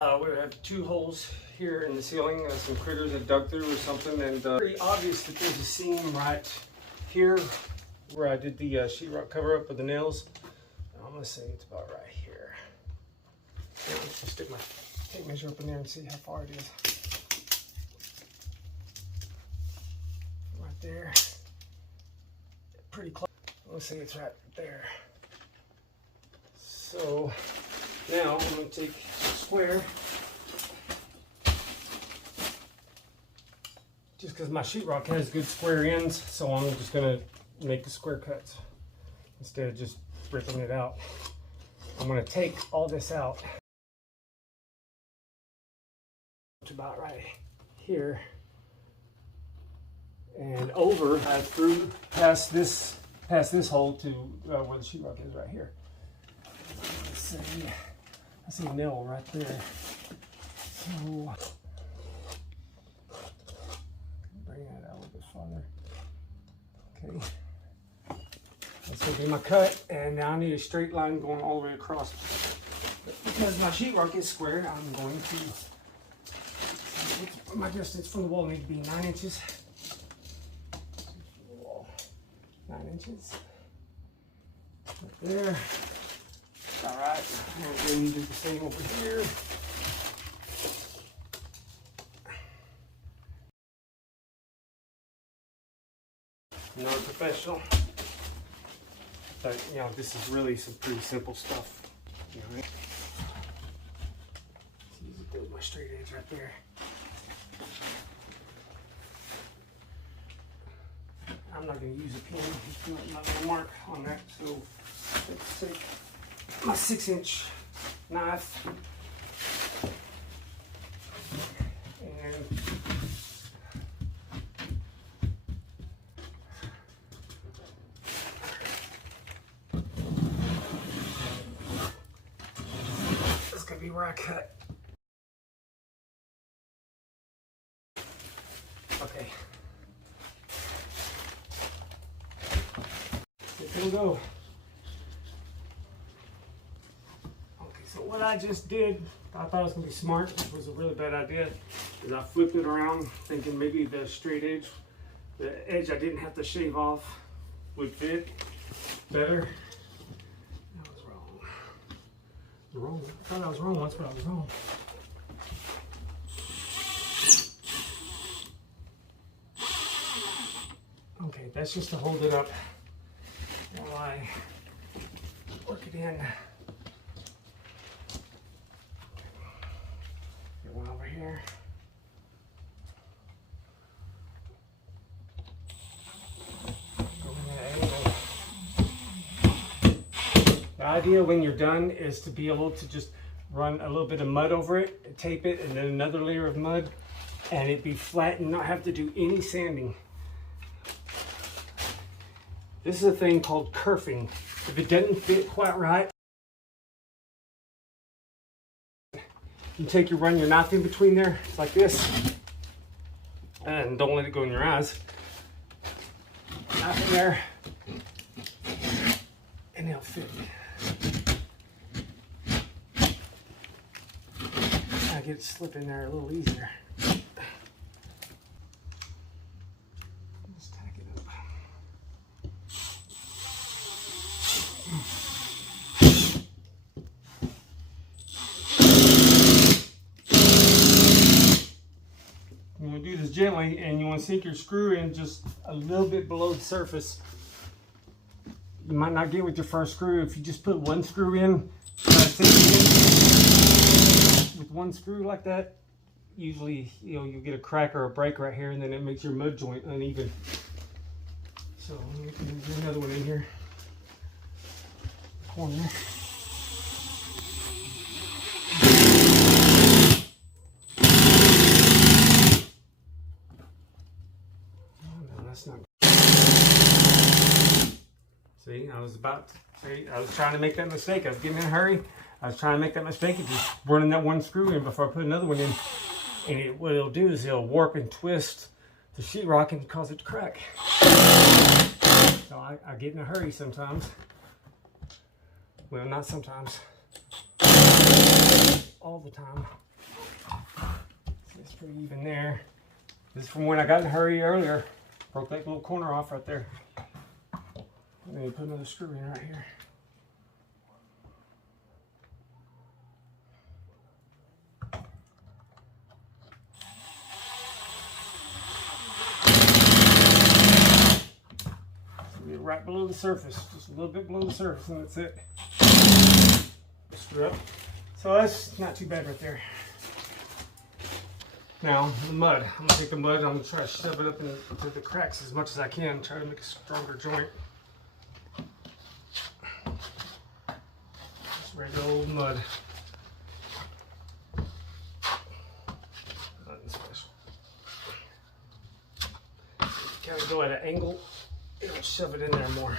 We have two holes here in the ceiling. Some critters have dug through or something, and pretty obvious that there's a seam right here where I did the sheetrock cover up with the nails. I'm gonna say it's about right here. I'm just gonna stick my tape measure up in there and see how far it is. Right there, pretty close. Let's say it's right there. So now I'm going to take a square, just because my sheetrock has good square ends, so I'm just going to make the square cuts instead of just ripping it out. I'm going to take all this out to about right here and over through past this hole to where the sheetrock is right here. I see a nail right there. So bring that out a little bit farther. Okay. That's gonna be my cut, and now I need a straight line going all the way across. But because my sheetrock is square, I'm going to my distance from the wall needs to be 9 inches. 9 inches. Right there. Alright, and then do the same over here. Not professional, but you know, this is really some pretty simple stuff. All right. There's my straight edge right there. I'm not going to use a pin. I'm not going to mark on that. So let's take my 6-inch knife and this is going to be where I cut. Okay. Here we go. So what I just did, I thought it was going to be smart. It was a really bad idea. Is I flipped it around thinking maybe the straight edge, the edge I didn't have to shave off, would fit better. I was wrong. I thought I was wrong once, but I was wrong. Okay, that's just to hold it up while I work it in. One over here. The idea when you're done is to be able to just run a little bit of mud over it, tape it, and then another layer of mud, and it be flat and not have to do any sanding. This is a thing called kerfing. If it doesn't fit quite right, you take run your knife in between there, like this, and don't let it go in your eyes. Knife in there, and it'll fit. I get it slip in there a little easier. Just tack it up. You want to do this gently, and you want to sink your screw in just a little bit below the surface. You might not get with your first screw. If you just put one screw in, sink it in with one screw like that, usually you'll get a crack or a break right here, and then it makes your mud joint uneven. So let me do another one in here. Corner. Not. See, I was trying to make that mistake. I was getting in a hurry. I was trying to make that mistake of just running that one screw in before I put another one in. And what it'll do is it'll warp and twist the sheetrock and cause it to crack. So I get in a hurry sometimes. Well, not sometimes. All the time. pretty even there. This is from when I got in a hurry earlier. Broke that little corner off right there. And then you put another screw in right here. Right below the surface, just a little bit below the surface, and that's it. Screw up. So that's not too bad right there. Now, the mud. I'm going to take the mud, I'm going to try to shove it up into the cracks as much as I can, try to make a stronger joint. Just regular old mud. Nothing special. Kind of go at an angle, it'll shove it in there more.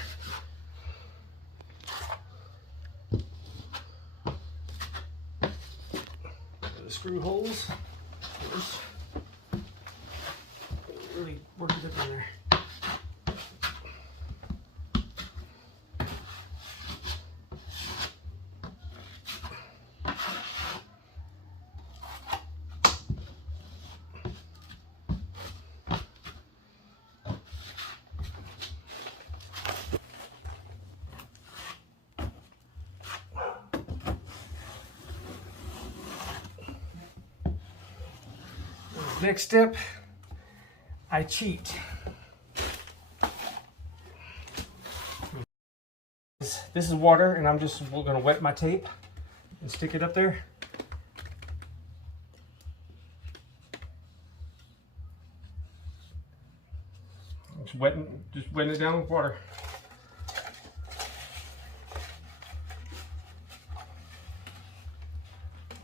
The screw holes. First. Really work it up in there. Next step, I cheat. This is water, and we're gonna wet my tape and stick it up there. Just wetting it down with water.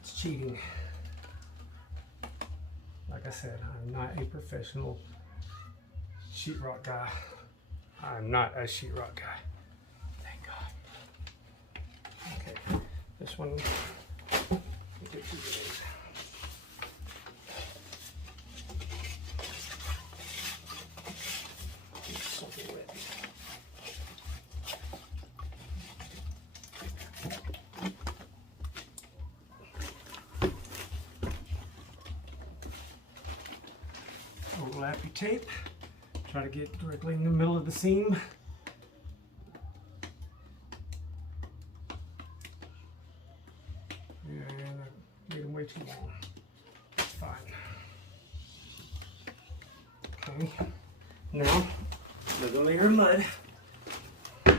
It's cheating. Like I said, I'm not a professional sheetrock guy. I'm not a sheetrock guy. Thank God. Okay, this one. Get through these. It's something wet. Overlap your tape. Try to get directly in the middle of the seam. And I made them way too long. It's fine. Okay. Now, another layer of mud. Put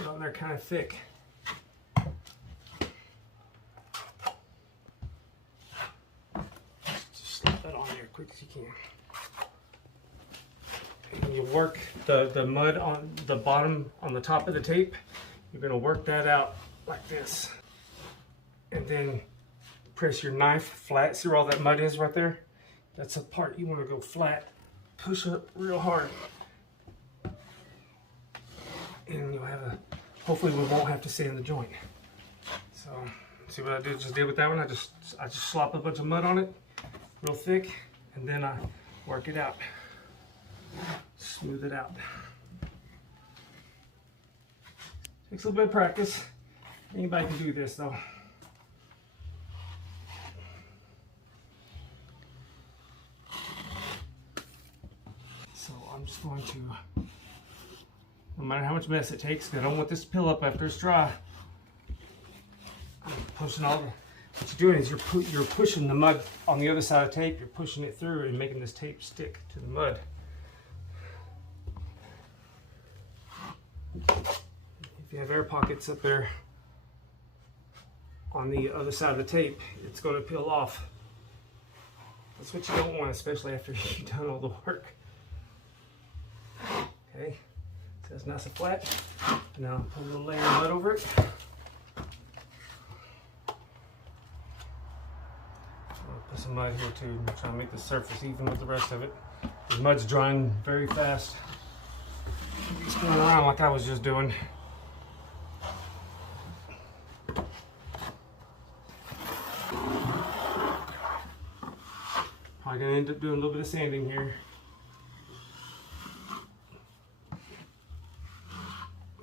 it on there kind of thick. Quick as you can. And you work the mud on the bottom, on the top of the tape. You're going to work that out like this. And then press your knife flat. See where all that mud is right there? That's the part you want to go flat. Push up real hard. And you'll have hopefully we won't have to sand the joint. So, see what I just did with that one? I just slop a bunch of mud on it, real thick. And then I work it out, smooth it out. Takes a little bit of practice. Anybody can do this though. So I'm just going to, no matter how much mess it takes, because I don't want this to pill up after it's dry. I'm pushing all the, what you're doing is you're pushing the mud on the other side of the tape, you're pushing it through and making this tape stick to the mud. If you have air pockets up there on the other side of the tape, it's going to peel off. That's what you don't want, especially after you've done all the work. Okay, so it's nice and flat. Now put a little layer of mud over it. Put some mud here too. I'm trying to make the surface even with the rest of it. The mud's drying very fast. It's going around like I was just doing. I'm gonna end up doing a little bit of sanding here.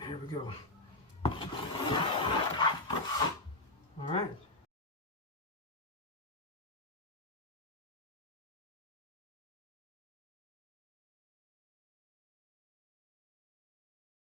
Here we go. All All right.